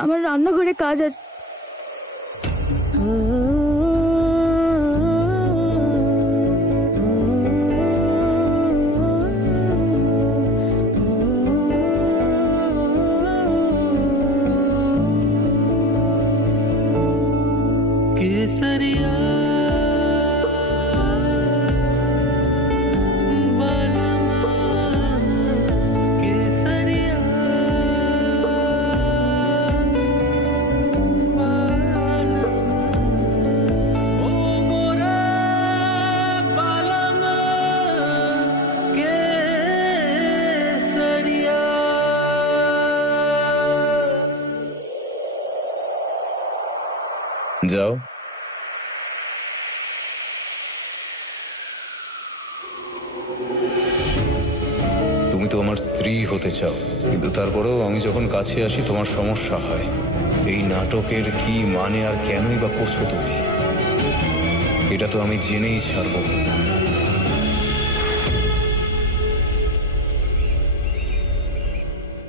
আমার রান্নাঘরে কাজ আছে। केसरिया যাও। তুমি তো আমার স্ত্রী হতে চাও, কিন্তু তারপরেও আমি যখন কাছে আসি তোমার সমস্যা হয়। এই নাটকের কি মানে আর কেনই বা করছো তুমি? এটা তো আমি জেনেই ছাড়বো।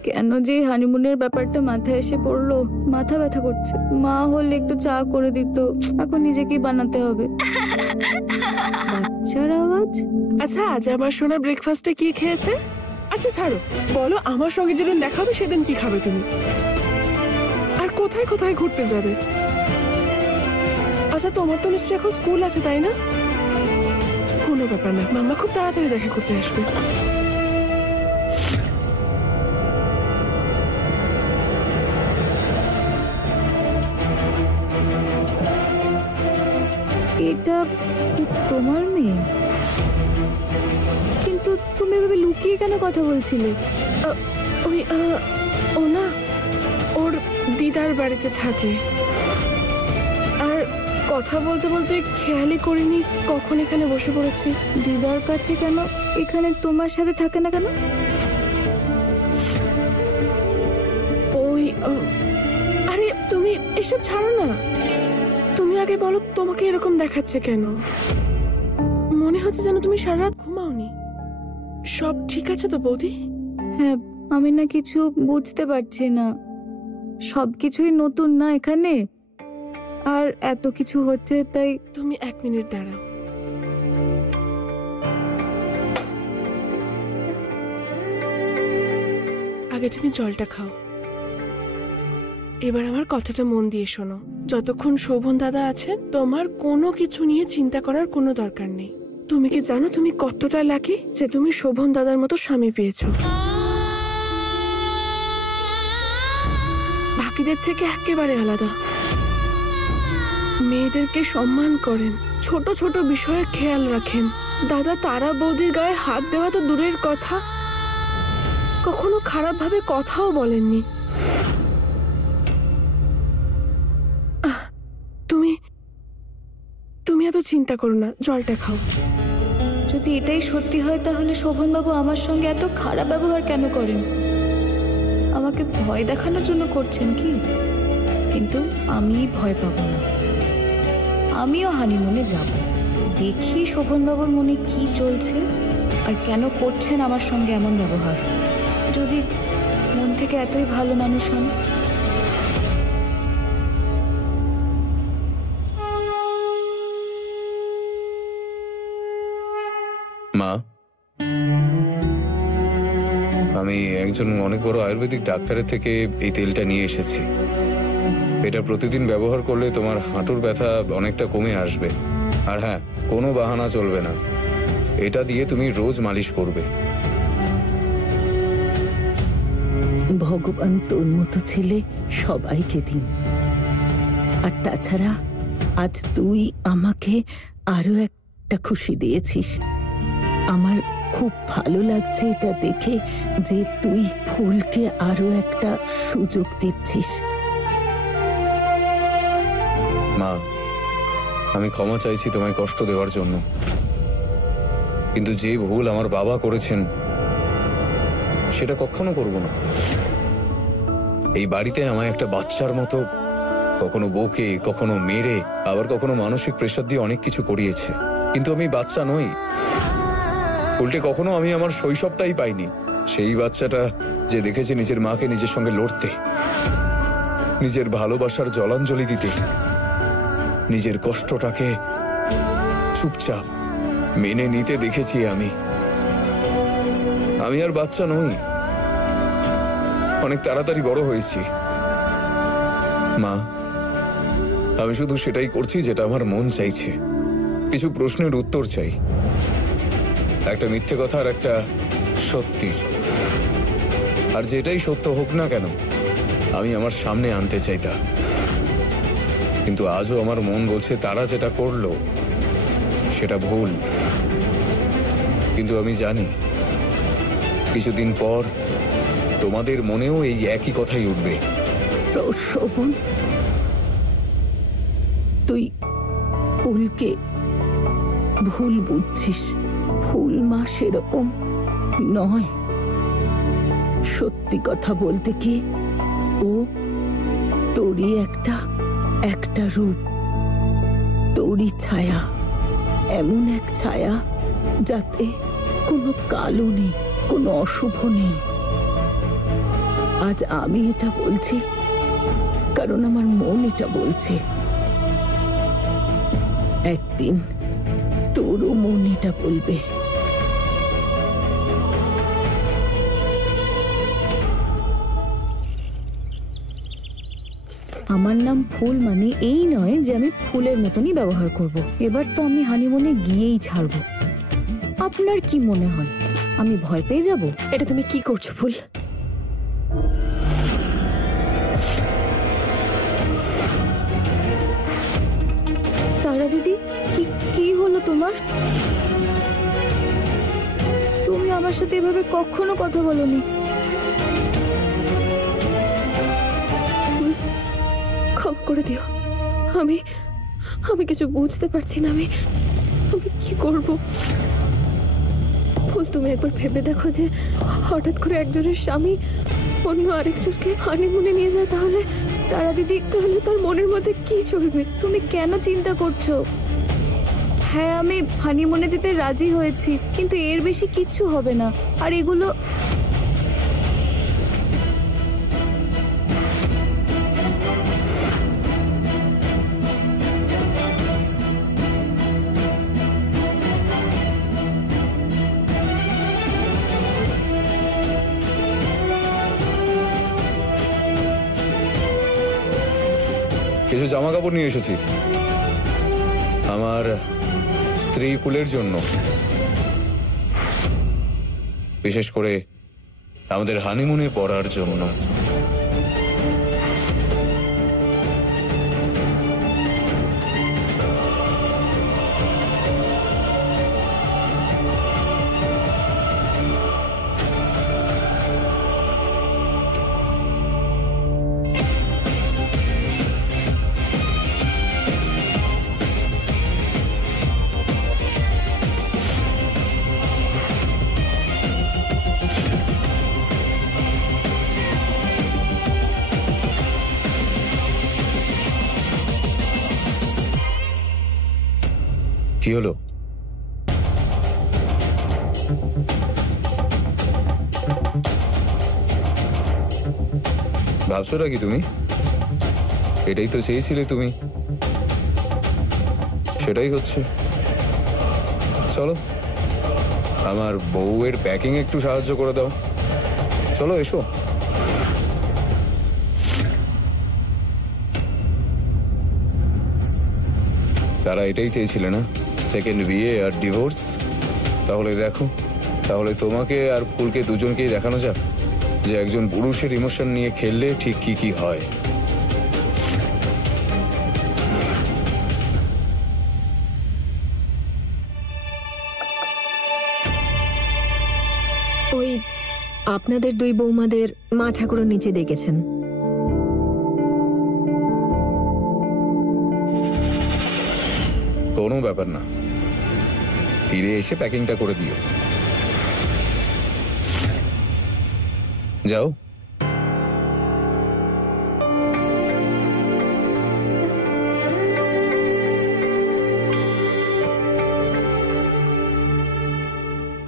কেন যে হানিমুনের ব্যাপারটা মাথায় এসে পড়লো, মাথা ব্যথা করছে। মা হলে একটু চা করে দিত, এখন নিজেকেই বানাতে হবে। বাচ্চার আওয়াজ। আচ্ছা, আজ আমার সোনা ব্রেকফাস্টে কি খেয়েছে? আচ্ছা ছাড়ো, বলো আমার সঙ্গে যেদিন দেখা হবে সেদিন কি খাবে তুমি, আর কোথায় কোথায় ঘুরতে যাবে? আচ্ছা, তোমার তো নিশ্চয়ই এখন স্কুল আছে, তাই না? কোনো ব্যাপার না, মাম্মা খুব তাড়াতাড়ি দেখা করতে আসবে। এটা তোমার মেয়ে, কিন্তু তুমি এভাবে লুকিয়ে কেন কথা বলছিলে? ও না, ওর দিদার বাড়িতে থাকে, আর কথা বলতে বলতে খেয়ালই করিনি কখন এখানে বসে পড়েছি। দিদার কাছে কেন? এখানে তোমার সাথে থাকে না কেন? আরে তুমি এসব ছাড়ো না, তুমি আগে বলো তোমাকে এরকম দেখাচ্ছে কেন? মনে হচ্ছে যেন তুমি সারা রাত ঘুমাওনি। সব ঠিক আছে তো বৌদি? হ্যাঁ, আমি না কিছু বুঝতে পারছি না, সবকিছুই নতুন না এখানে, আর এত কিছু হচ্ছে, তাই। তুমি 1 মিনিট দাঁড়াও। আগে তুমি জলটা খাও। এবার আমার কথাটা মন দিয়ে শোনো। যতক্ষণ শোভন দাদা আছে, তোমার কোনো কিছু নিয়ে চিন্তা করার কোনো দরকার নেই। তুমি কি জানো তুমি কতটা লাকি যে তুমি শোভন দাদার মতো স্বামী পেয়েছো? বাকিদের থেকে একেবারে আলাদা। মেয়েদেরকে সম্মান করেন, ছোট ছোট বিষয়ের খেয়াল রাখেন। দাদা তারা বৌদির গায়ে হাত দেওয়া তো দূরের কথা, কখনো খারাপ ভাবে কথাও বলেননি। তুমি এত চিন্তা করো না, জলটা খাও। যদি এটাই সত্যি হয়, তাহলে শোভনবাবু আমার সঙ্গে এত খারাপ ব্যবহার কেন করেন? আমাকে ভয় দেখানোর জন্য করছেন কি? কিন্তু আমি ভয় পাবো না, আমিও হানিমুনে যাব। দেখি শোভনবাবুর মনে কি চলছে আর কেন করছেন আমার সঙ্গে এমন ব্যবহার। যদি মন থেকে এতই ভালো মানুষ হন। মা, আমি একজন অনেক বড় আয়ুর্বেদিক ডাক্তারের থেকে এই তেলটা নিয়ে এসেছি। এটা প্রতিদিন ব্যবহার করলে তোমার হাঁটুর ব্যথা অনেকটা কমে আসবে। আর হ্যাঁ, কোনো বাহানা চলবে না, এটা দিয়ে তুমি রোজ মালিশ করবে। ভগবান তোর মতো ছেলে সবাইকে দিন। আর তাছাড়া আজ তুই আমাকে আরো একটা খুশি দিয়েছিস। আমার খুব ভালো লাগছে এটা দেখে যে তুই ফুলকে আরো একটা সুযোগ দিচ্ছিস। মা, আমি ক্ষমা চাইছি তোমায় কষ্ট দেওয়ার জন্য, কিন্তু যে ভুল আমার বাবা করেছেন সেটা কখনো করব না। এই বাড়িতে আমায় একটা বাচ্চার মতো কখনো বকে, কখনো মেরে, আবার কখনো মানসিক প্রেসার দিয়ে অনেক কিছু করিয়েছে। কিন্তু আমি বাচ্চা নই। উল্টে কখনো আমি আমার শৈশবটাই পাইনি, সেই বাচ্চাটা যে দেখেছে নিজের মাকে নিজের সঙ্গে লড়তে, নিজের ভালোবাসার জলাঞ্জলি দিতে, নিজের কষ্টটাকে চুপচাপ মেনে নিতে দেখেছি আমি। আমি আর বাচ্চা নই, অনেক তাড়াতাড়ি বড় হয়েছি। মা, আমি শুধু সেটাই করছি যেটা আমার মন চাইছে। কিছু প্রশ্নের উত্তর চাই, একটা মিথ্যে কথা আর একটা সত্যি। আর যেটাই সত্য হোক না কেন, আমি আমার সামনে আনতে চাই তা। কিন্তু আজও আমার মন বলছে তারা যেটা করলো সেটা ভুল। কিন্তু আমি জানি কিছুদিন পর তোমাদের মনেও এই একই কথাই উঠবে। শোভন, তুই ফুলকে ভুল বুঝছিস। ফুল মা সেরকম নয়। সত্যি কথা বলতে কি, ও তোরই একটা রূপ, তোরই ছায়া, এমন এক ছায়া যাতে কোনো কালো নেই, কোনো অশুভ নেই। আজ আমি এটা বলছি কারণ আমার মন এটা বলছে। একদিন তোরও মন এটা বলবে। আমার নাম ফুল মানে এই নয় যে আমি ফুলের মতনই ব্যবহার করব। এবার তো আমি হানিমুনে গিয়েই ছাড়বো। আপনার কি মনে হয় আমি ভয় পেয়ে যাব? এটা তুমি কি করছো ফুল? তারা দিদি, কি হলো তোমার? তুমি আমার সাথে এভাবে কখনো কথা বলোনি। ক্ষমা করে দিও, আমি কিছু বুঝতে পারছি না। আমি কি করব? ফুল, তুমি একবার ভেবে দেখো যে হঠাৎ করে একজনের স্বামী অন্য আরেকজনকে হানিমুনে নিয়ে যায়, তাহলে তারা দিদি, তাহলে তার মনের মধ্যে কি চলবে? তুমি কেন চিন্তা করছো? হ্যাঁ, আমি হানিমুনে যেতে রাজি হয়েছি, কিন্তু এর বেশি কিছু হবে না। আর এগুলো কিছু জামা কাপড় নিয়ে এসেছি আমার স্ত্রী ফুলের জন্য, বিশেষ করে আমাদের হানিমুনে পড়ার জন্য। কি হলো? ভাবছোটা কি তুমি? এটাই তো চেয়েছিলে তুমি, সেটাই হচ্ছে। চলো, আমার বউয়ের প্যাকিং একটু সাহায্য করে দাও। চলো, এসো। তারা এটাই চেয়েছিলে না, সেকেন্ড বিয়ে আর ডিভোর্স। তাহলে দেখো, তাহলে তোমাকে আর ফুলকে দুজনকেই দেখানো যাক যে একজন পুরুষের ইমোশন নিয়ে খেললে ঠিক কি কি হয়। ওই আপনাদের দুই বৌমাদের মা ঠাকুরের নিচে ডেকেছেন। কোনো ব্যাপার না, ফিরে এসে প্যাকিংটা করে দিও। যাও।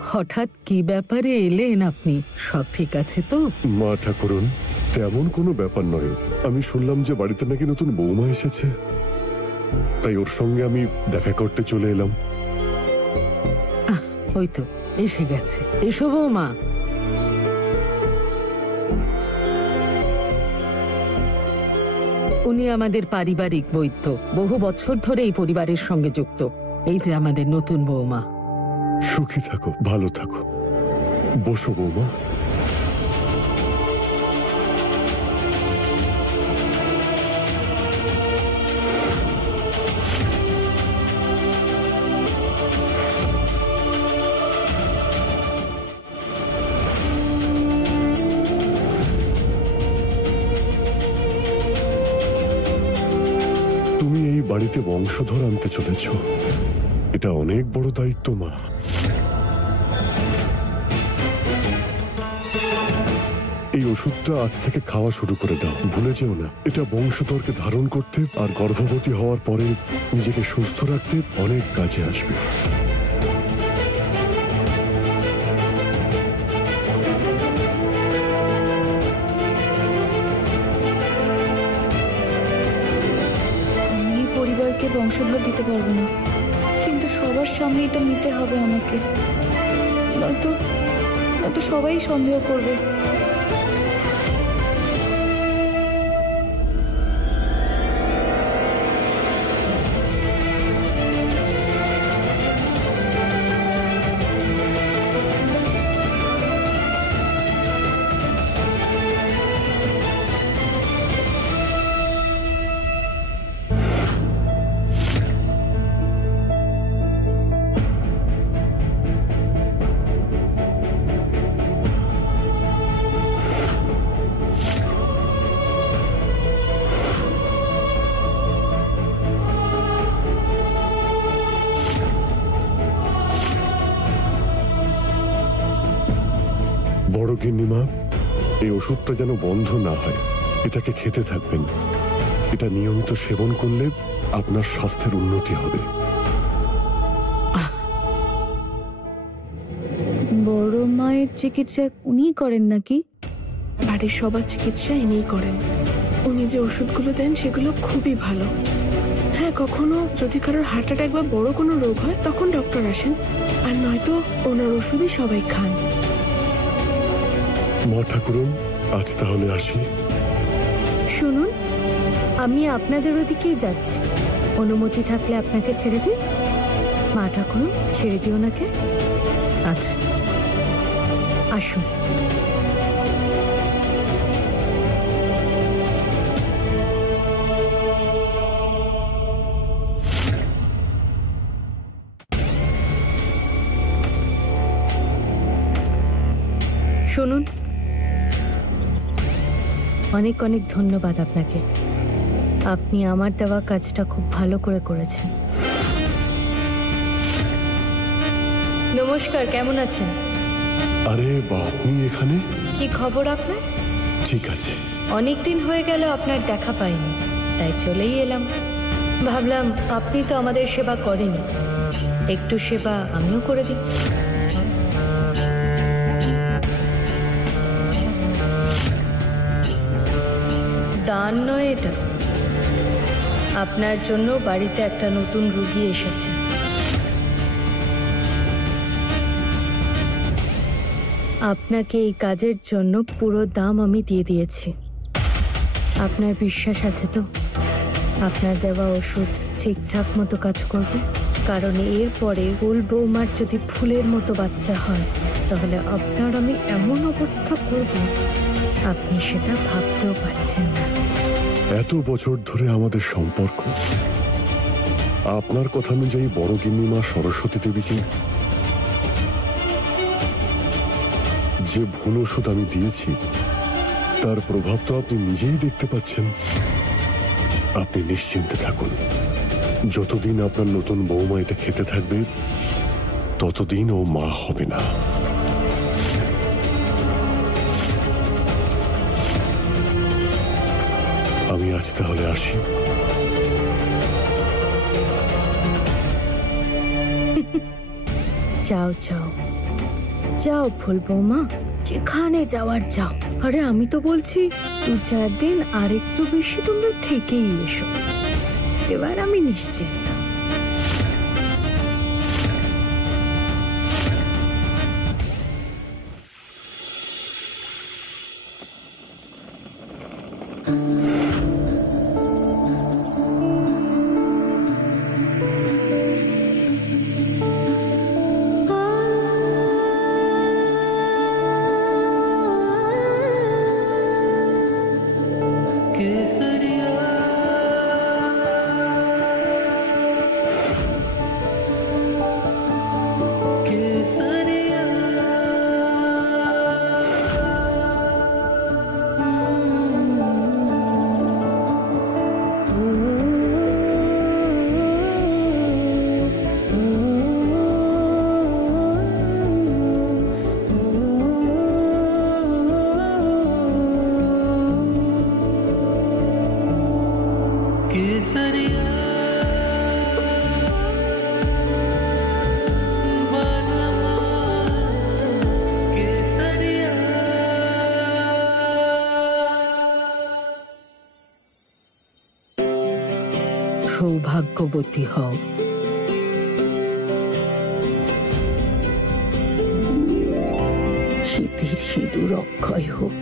হঠাৎ কি ব্যাপারে এলেন আপনি? সব ঠিক আছে তো? মা ঠাকুরন, তেমন কোনো ব্যাপার নয়। আমি শুনলাম যে বাড়িতে নাকি নতুন বৌমা এসেছে, তাই ওর সঙ্গে আমি দেখা করতে চলে এলাম। ওই তো এসে গেছে। এসো বৌমা। উনি আমাদের পারিবারিক বৈদ্য, বহু বছর ধরে এই পরিবারের সঙ্গে যুক্ত। এই যে আমাদের নতুন বৌমা। সুখী থাকো, ভালো থাকো। বসো বৌমা। তুমি এই বাড়িতে বংশধর আনতে চলেছ, এটা অনেক বড় দায়িত্ব মা। এই ওষুধটা আজ থেকে খাওয়া শুরু করে দাও, ভুলে যেও না। এটা বংশধরকে ধারণ করতে আর গর্ভবতী হওয়ার পরে নিজেকে সুস্থ রাখতে অনেক কাজে আসবে। আমি এই পরিবারকে বংশধর দিতে পারবো না, কিন্তু সবার সামনে এটা নিতে হবে আমাকে, নয়তো নয়তো সবাই সন্দেহ করবে। বড় গিন্নিমা, এই ওষুধটা যেন বন্ধ না হয়, এটাকে খেতে থাকবেন। এটা নিয়মিত সেবন করলে আপনার স্বাস্থ্যের উন্নতি হবে। বড় মায়ের চিকিৎসা উনিই করেন নাকি? বাড়ির সবার চিকিৎসা ইনিই করেন। উনি যে ওষুধগুলো দেন সেগুলো খুবই ভালো। হ্যাঁ, কখনো যদি কারোর হার্ট অ্যাটাক বা বড় কোনো রোগ হয় তখন ডক্টর আসেন, আর নয়তো ওনার ওষুধই সবাই খান। মা ঠাকুরন, আজ তাহলে আসি। শুনুন, আমি আপনাদের ওদিকেই যাচ্ছি। অনুমতি থাকলে আপনাকে ছেড়ে দিই। মা ঠাকুর, ছেড়ে দিও ওনাকে। আচ্ছা, আসুন। শুনুন, অনেক অনেক ধন্যবাদ আপনাকে। আপনি আমার দেওয়া কাজটা খুব ভালো করে করেছেন। নমস্কার, কেমন আছেন? আরে বা, আপনি এখানে? কি খবর আপনার? ঠিক আছে। অনেক দিন হয়ে গেল আপনার দেখা পাইনি, তাই চলেই এলাম। ভাবলাম আপনি তো আমাদের সেবা করেনি, একটু সেবা আমিও করে দিই। দান নয় এটা, আপনার জন্য বাড়িতে একটা নতুন রোগী এসেছে। আপনাকে এই কাজের জন্য পুরো দাম আমি দিয়ে দিয়েছি। আপনার বিশ্বাস আছে তো আপনার দেওয়া ওষুধ ঠিকঠাক মতো কাজ করবে? কারণ এরপরে ফুল বৌমার যদি ফুলের মতো বাচ্চা হয় তাহলে আপনার আমি এমন অবস্থা করব আপনি সেটা ভাবতেও পারছেন না। এত বছর ধরে আমাদের সম্পর্ক, আপনার কথা অনুযায়ী বড় গিন্নিমা সরস্বতী দেবীকে যে ভুল ওষুধ আমি দিয়েছি তার প্রভাব তো আপনি নিজেই দেখতে পাচ্ছেন। আপনি নিশ্চিন্তে থাকুন, যতদিন আপনার নতুন বৌমা এটা খেতে থাকবে ততদিন ও মা হবে না। আমি আজ তাহলে আসি। যাও যাও যাও ফুল বৌমা, যেখানে যাওয়ার যাও। আরে আমি তো বলছি 2-4 দিন আর একটু বেশি তোমরা থেকেই এসো, এবার আমি নিশ্চিন্ত। केसरिया केसरिया केसरिया बनवा केसरिया সৌভাগ্যবতী হও। শীতের সিঁদুর অক্ষয় হোক।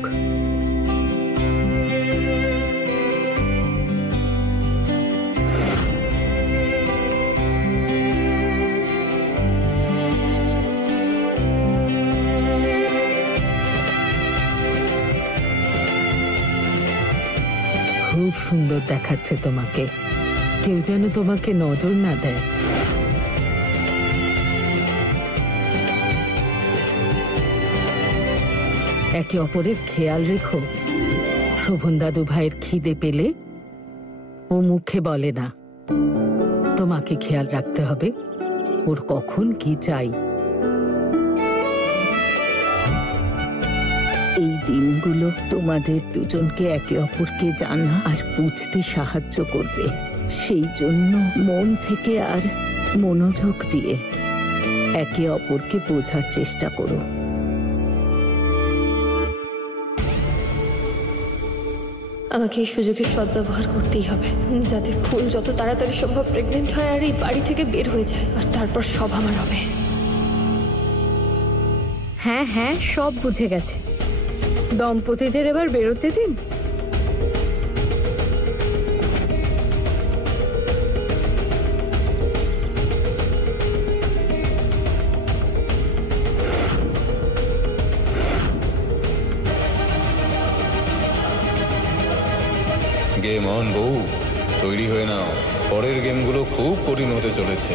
খুব সুন্দর দেখাচ্ছে তোমাকে, কেউ যেন তোমাকে নজর না দেয়। একে অপরের খেয়াল রেখো। শোভন দাদু ভাইয়ের খিদে পেলে ও মুখে বলে না, তোমাকে খেয়াল রাখতে হবে ওর কখন কি চাই। এই দিনগুলো তোমাদের দুজনকে একে অপরকে জানা আর বুঝতে সাহায্য করবে। সেই জন্য মন থেকে আর মনোযোগ দিয়ে একে অপরকে বোঝার চেষ্টা করো। আমাকে এই সুযোগের সদ্ব্যবহার করতেই হবে, যাতে ফুল যত তাড়াতাড়ি সম্ভব প্রেগনেন্ট হয় আর এই বাড়ি থেকে বের হয়ে যায়, আর তারপর সব আমার হবে। হ্যাঁ হ্যাঁ, সব বুঝে গেছে। দম্পতিদের এবার বেরোতে দিন। গেম অন বউ, তৈরি হয়ে নাও, পরের গেমগুলো খুব কঠিন হতে চলেছে।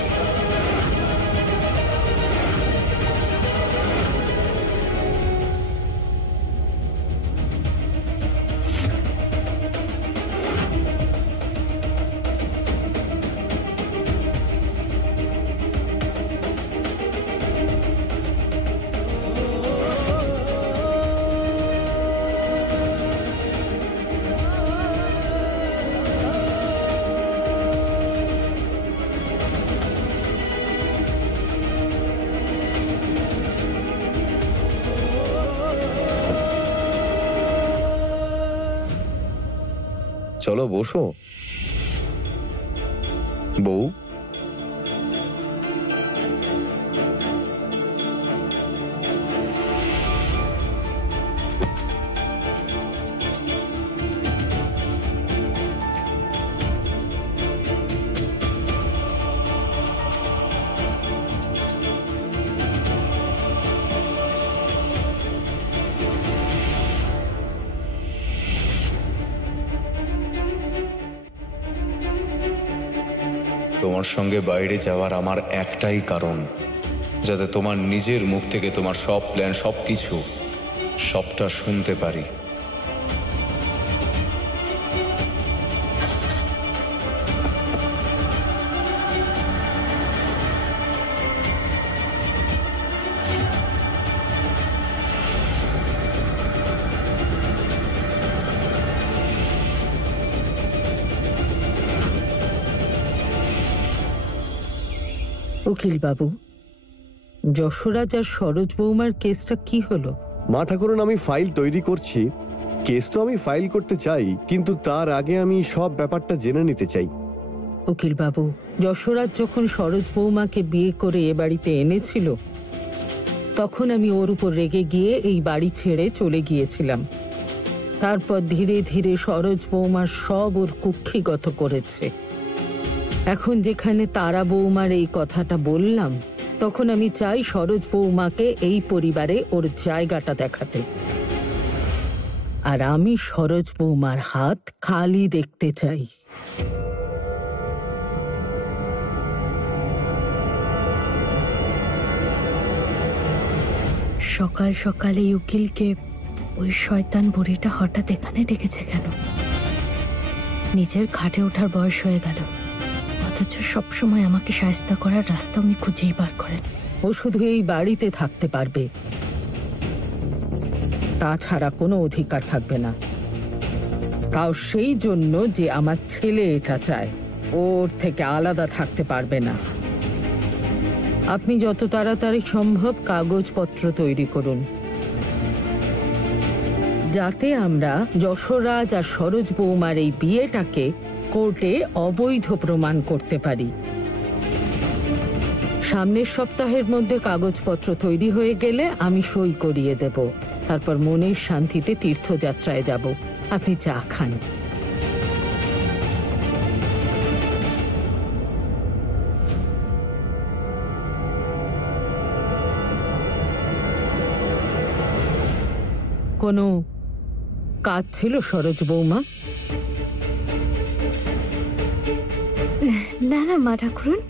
চলো বসো বউ। তোমার সঙ্গে বাইরে যাওয়ার আমার একটাই কারণ, যাতে তোমার নিজের মুখ থেকে তোমার সব প্ল্যান, সবকিছু সবটা শুনতে পারি। উকিল বাবু, যশোরাজ আর সরোজ বৌমার কেসটা কি হলো? মা ঠাকুরন, আমি ফাইল তৈরি করছি। কেস তো আমি ফাইল করতে চাই, কিন্তু তার আগে আমি সব ব্যাপারটা জেনে নিতে চাই। উকিল বাবু, যশোরাজ যখন সরোজ বৌমাকে বিয়ে করে এ বাড়িতে এনেছিল, তখন আমি ওর উপর রেগে গিয়ে এই বাড়ি ছেড়ে চলে গিয়েছিলাম। তারপর ধীরে ধীরে সরোজ বৌমার সব ওর কুক্ষিগত করেছে। এখন যেখানে তারা বৌমার এই কথাটা বললাম, তখন আমি চাই সরোজ বৌমাকে এই পরিবারে ওর জায়গাটা দেখাতে। আর আমি সরোজ বৌমার হাত খালি দেখতে চাই। সকাল সকাল এই উকিলকে ওই শয়তান বুড়িটা হঠাৎ এখানে ডেকেছে কেন? নিজের ঘাটে ওঠার বয়স হয়ে গেল, অথচ সবসময় আমাকে সাহায্য করার রাস্তা উনি খুঁজেই বার করেন। ও শুধু এই বাড়িতে থাকতে পারবে, তাছাড়া কোনো অধিকার থাকবে না। তাও সেই জন্য যে আমার ছেলে এটা চায়, ওর থেকে আলাদা থাকতে পারবে না। আপনি যত তাড়াতাড়ি সম্ভব কাগজপত্র তৈরি করুন, যাতে আমরা যশোরাজ আর সরোজ বৌমার এই বিয়েটাকে কোর্টে অবৈধ প্রমাণ করতে পারি। সামনের সপ্তাহের মধ্যে কাগজপত্র তৈরি হয়ে গেলে আমি সই করিয়ে দেব। তারপর মনের শান্তিতে তীর্থযাত্রায় যাব। আপনি চা খান। কোনো কাজ ছিল সরোজ বৌমা? না না মা ঠাকুরন,